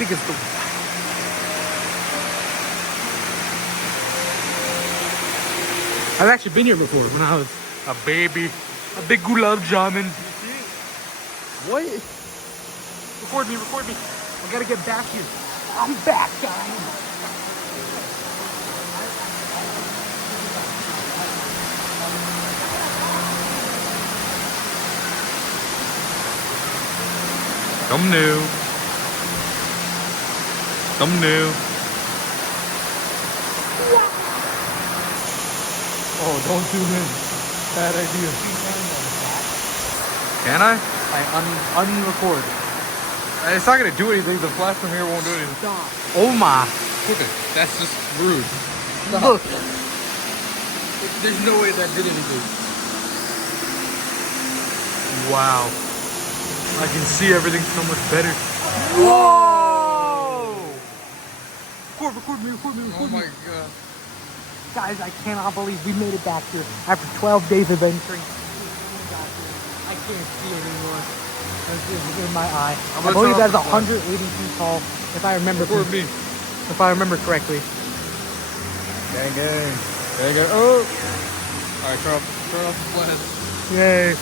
think it's the... I've actually been here before when I was a baby. A big gulab jamun. What? Record me, record me. I gotta get back here. I'm back, guys. Thumbnail. Thumbnail. Oh, don't zoom in. Bad idea. Can I? Unrecord. It's not gonna do anything. The flash from here won't do anything. Stop. Oh my. Look at that's just rude. Stop. Look. There's no way that did anything. Wow. I can see everything so much better. Whoa! Record me. Oh my god. Guys, I cannot believe we made it back here after 12 days of venturing. I can't see it anymore. It's in my eye. I believe that's 180 feet tall, if I remember. If I remember correctly. Gang. Oh! Alright, turn off the flash. Yay.